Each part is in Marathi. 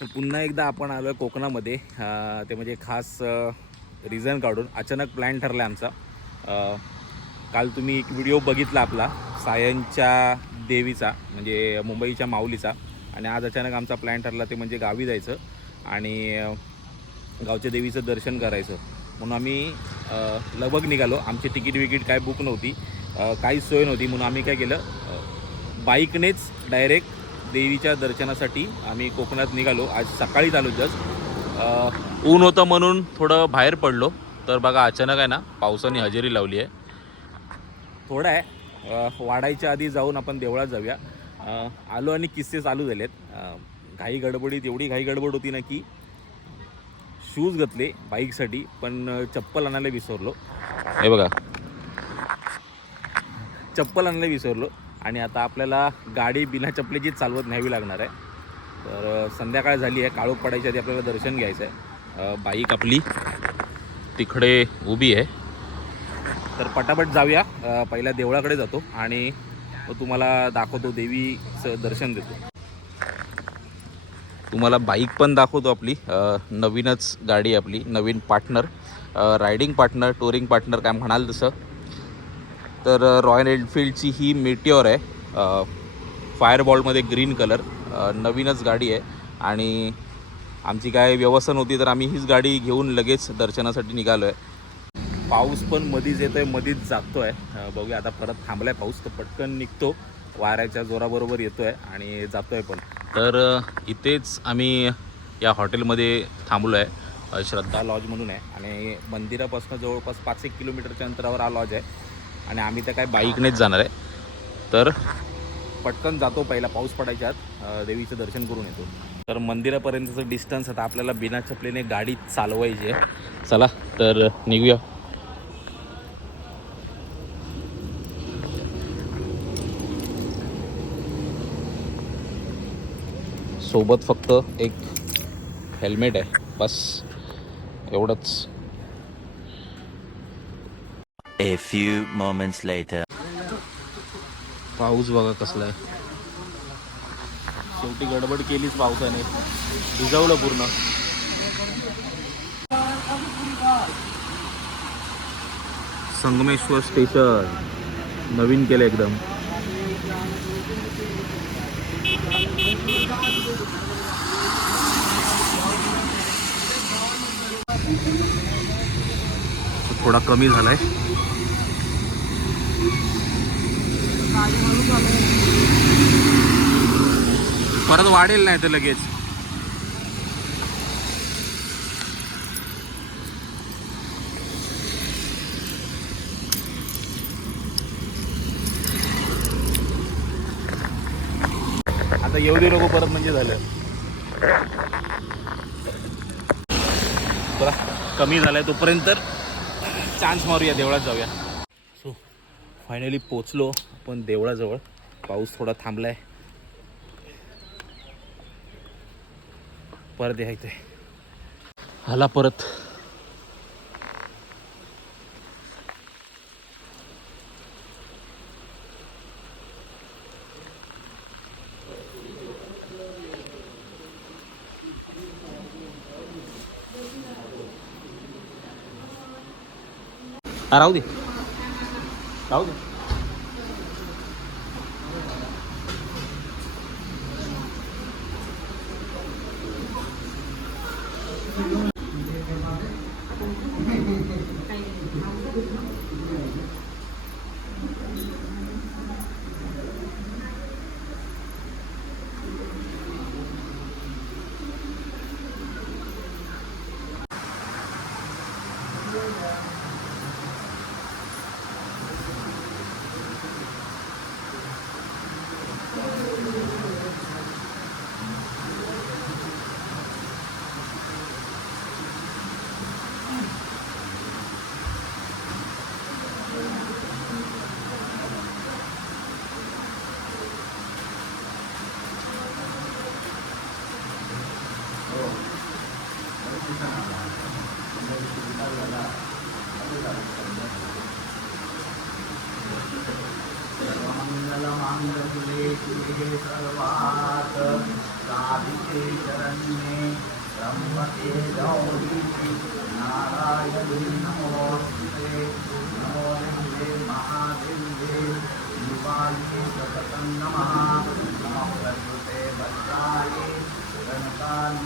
तर पुन्हा एकदा आपण आलो आहे कोकणामध्ये, ते म्हणजे खास रिझन काढून अचानक प्लॅन ठरला आहे आमचा. काल तुम्ही एक व्हिडिओ बघितला आपला सायनच्या देवीचा, म्हणजे मुंबईच्या माऊलीचा, आणि आज अचानक आमचा प्लॅन ठरला ते म्हणजे गावी जायचं आणि गावच्या देवीचं दर्शन करायचं. म्हणून आम्ही लगबग निघालो. आमची तिकीट काय बुक नव्हती, काहीच सोय नव्हती. म्हणून आम्ही काय केलं, बाईकनेच डायरेक्ट देवीच्या दर्शनासाठी आम्ही कोकणात निघालो. आज सकाळीच आलो जस्ट. ऊन होतं म्हणून थोडं बाहेर पडलो, तर बघा अचानक आहे ना पावसाने हजेरी लावली आहे. थोडं आहे, वाढायच्या आधी जाऊन आपण देवळात जाऊया. आलो आणि किस्से चालू झालेत. घाई गडबडीत एवढी घाई गडबड होती ना की शूज घेतले बाईकसाठी, पण चप्पल आणायला विसरलो. हे बघा, चप्पल आणायला विसरलो आणि आता आपल्याला गाडी बिना चपलेची चालवत न्यावी लागणार आहे. तर संध्याकाळ झाली आहे, काळोख पडायच्या आधी आपल्याला दर्शन घ्यायचं आहे. बाईक आपली तिकडे उभी आहे, तर पटापट जाऊया. पहिल्या देवळाकडे जातो आणि तुम्हाला दाखवतो, देवीचं दर्शन देतो. तुम्हाला बाईक पण दाखवतो आपली. नवीनच गाडी आहे आपली, नवीन partner, riding partner, touring partner काय म्हणाल तसं. तर रॉयल एनफिल्डची ही मेटिओर आहे, फायरबॉलमध्ये ग्रीन कलर. नवीनच गाडी आहे आणि आमची काय व्यवस्था नव्हती, तर आम्ही हीच गाडी घेऊन लगेच दर्शनासाठी निघालो आहे. पाऊस पण मधीच येतो आहे, मधीच जातो आहे. बघूया, आता परत थांबला आहे पाऊस, तर पटकन निघतो. वाऱ्याच्या जोराबरोबर येतो आहे आणि जातो आहे पण. तर इथेच आम्ही या हॉटेलमध्ये थांबलो आहे. श्रद्धा लॉज म्हणून आहे आणि मंदिरापासून जवळपास 5-1 किलोमीटरच्या अंतरावर हा लॉज आहे आणि आम्ही तर काय बाईकनेच जाणार आहे. तर पटकन जातो, पहिला पाऊस पडायच्या आत देवीचं दर्शन करून येतो. तर मंदिरापर्यंतचं डिस्टन्स आता आपल्याला बिना चपलेने गाडी चालवायची आहे. चला तर निघूया. सोबत फक्त एक हेल्मेट आहे, बस एवढंच. A few moments later. पाऊस बघा कसला आहे. शेवटी गडबड केलीच पावसाने, भिजवलं पूर्ण. संगमेश्वर स्टेशन नवीन केलं एकदम. थोडा कमी झालाय. परत वाढेल नाही तर लगेच. आता येऊ दे लोक परत, म्हणजे झालं. बरं, कमी झालाय तोपर्यंत चान्स मारूया, देवळात जाऊया. सो फायनली पोचलो आपण देवळाजवळ. पाऊस थोडा थांबलाय, परत यायचंय. आला परत. राहू दे, राहू दे. सर्वात् साधिके शरण्ये ब्रह्मते गौरी नारायणी नमोऽस्तुते नमो देवे महादेवे शिवाय सततं नमः नमः प्रकृते भद्राय गणकान्यतात्मताम्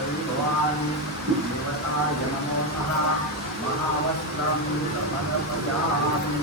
भगवान् देवताय नमो नमः महावस्त्रं समर्पयामि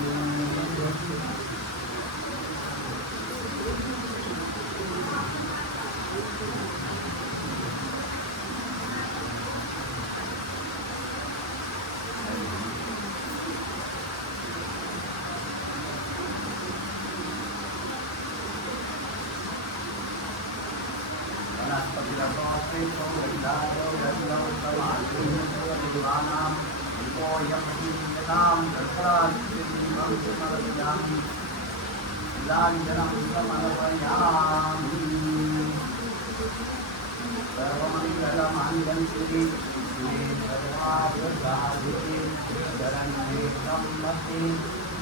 सर्वमङ्गलमाङ्गल्ये सर्वार्थसाधिके शरण्ये त्र्यम्बके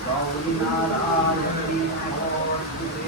गौरी नारायणी नमोऽस्तुते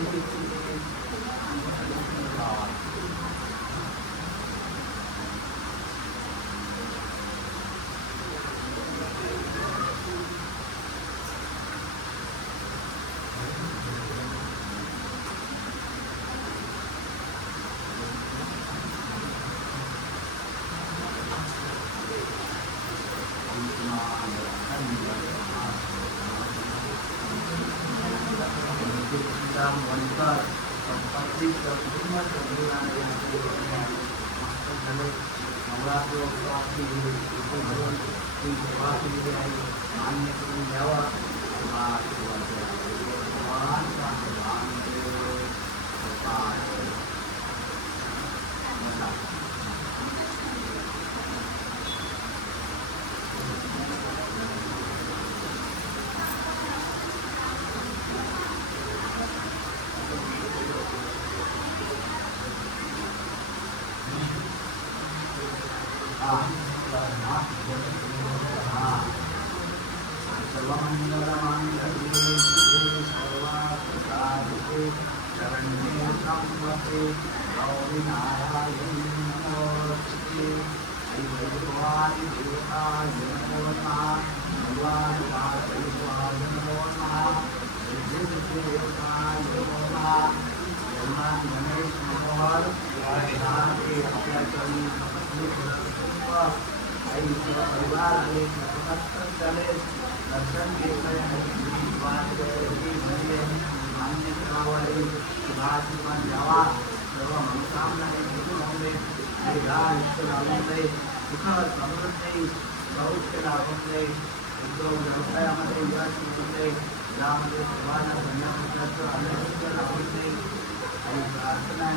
सर्वमङ्गलमाङ्गल्ये सर्वार्थसाधिके शरण्ये त्र्यम्बके गौरी नारायणी नमोऽस्तुते श्रीभगवान् देवताय नमो नमः भगवान् वासुदेवाय नमो नमः देवताय नमो नमः भगवान् गणेश मनोहर राधे आपल्या चरणी आईच्या परिवाराने नतमस्तक झाले दर्शन घेतले मान्य करावले शुभाशीर्वाद द्यावा सर्व मनोकामना पूर्ण होणे आणि आयुष्य लाभून दे सुख समृद्धी सौख्य लाभून दे उद्योग व्यवसायामध्ये यश मिळून दे यामध्ये सर्वांना धन्यवादाचं आनंद लाभून दे आणि प्रार्थना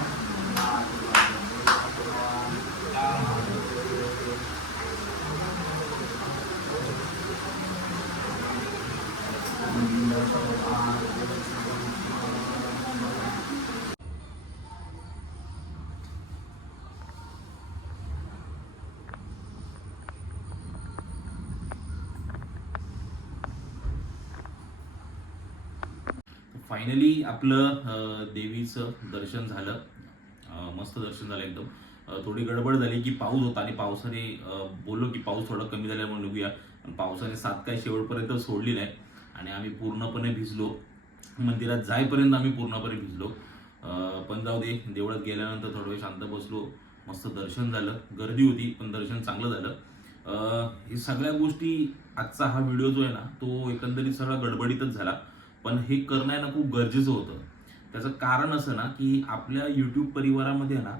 फायनली आपलं देवीचं दर्शन झालं. मस्त दर्शन झालं एकदम. थोडी गडबड झाली की पाऊस होता आणि पावसाने बोललो की पाऊस थोडा कमी झाल्यामुळे निघूया. पावसाने साथ काय शेवटपर्यंत सोडली नाही आणि आम्ही पूर्णपणे भिजलो. मंदिरात जाईपर्यंत आम्ही पूर्णपणे भिजलो. पण जाऊ दे, देवळात गेल्यानंतर थोडा वेळ शांत बसलो, मस्त दर्शन झालं. गर्दी होती पण दर्शन चांगलं झालं. हे सगळ्या गोष्टी, आजचा हा व्हिडिओ जो आहे ना तो एकंदरीत सगळा गडबडीतच झाला. पण हे करणं आहे ना खूप गरजेचं होतं. त्याचं कारण असं ना की आपल्या यूट्यूब परिवारामध्ये ना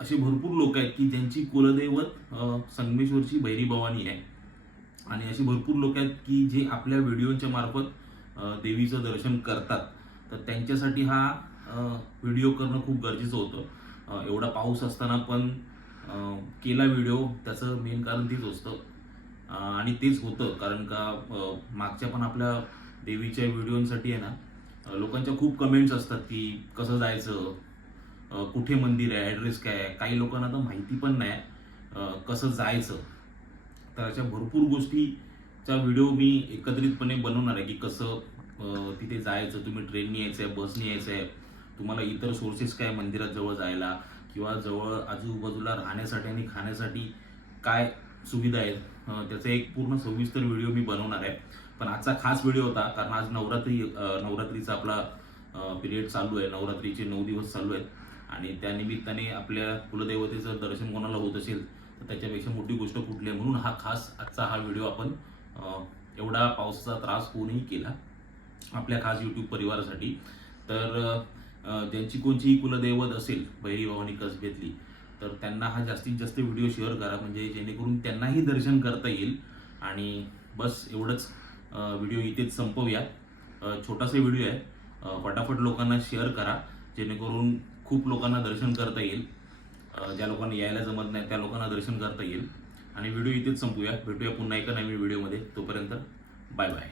असे भरपूर लोक आहेत की ज्यांची कुलदैवत संगमेश्वरची भैरी भवानी आहे. आणि अशी भरपूर लोक आहेत की जे आपल्या व्हिडिओच्या मार्फत देवीचं दर्शन करतात. तर त्यांच्यासाठी हा व्हिडिओ करणं खूप गरजेचं होतं. एवढा पाऊस असताना पण केला व्हिडिओ. त्याचं मेन कारण तेच असतं आणि तेच होतं. कारण का मागच्या पण आपल्या देवीच्या व्हिडिओसाठी आहे ना लोकांच्या खूप कमेंट्स असतात की कसं जायचं, कुठे मंदिर आहे, ॲड्रेस काय आहे. काही लोकांना तर माहिती पण नाही कसं जायचं. तर अशा भरपूर गोष्टीचा व्हिडिओ मी एकत्रितपणे बनवणार आहे की कसं तिथे जायचं, तुम्ही ट्रेननी यायचं आहे, बसनी यायचं आहे, तुम्हाला इतर सोर्सेस काय मंदिरात जवळ जायला किंवा जवळ आजूबाजूला राहण्यासाठी आणि खाण्यासाठी काय सुविधा आहेत, त्याचा एक पूर्ण सविस्तर व्हिडिओ मी बनवणार आहे. पण आजचा खास व्हिडिओ होता कारण आज नवरात्रीचा आपला पिरियड चालू आहे, नवरात्रीचे 9 दिवस चालू आहेत आणि त्यानिमित्ताने आपल्या कुलदेवतेचं दर्शन कोणाला होत असेल तर त्याच्यापेक्षा मोठी गोष्ट कुठली आहे, म्हणून आजचा हा व्हिडिओ आपण एवढा पावसाचा त्रास होऊनही केला आपल्या खास यूट्यूब परिवारासाठी. तर ज्यांची कोणतीही कुलदैवत असेल भैरी भवानी कसबेतली तर त्यांना हा जास्तीत जास्त व्हिडिओ शेअर करा, म्हणजे जेणेकरून त्यांनाही दर्शन करता येईल. आणि बस एवढंच, व्हिडिओ इथेच संपवूया. छोटासा व्हिडिओ आहे, फटाफट लोकांना शेअर करा जेणेकरून खूप लोकांना दर्शन करता येईल. ज्या लोकांना यायला जमत नाही त्या लोकांना दर्शन करता येईल. आणि व्हिडिओ इथेच संपूया. भेटूया पुन्हा एका नवीन व्हिडिओमध्ये. तोपर्यंत बाय बाय.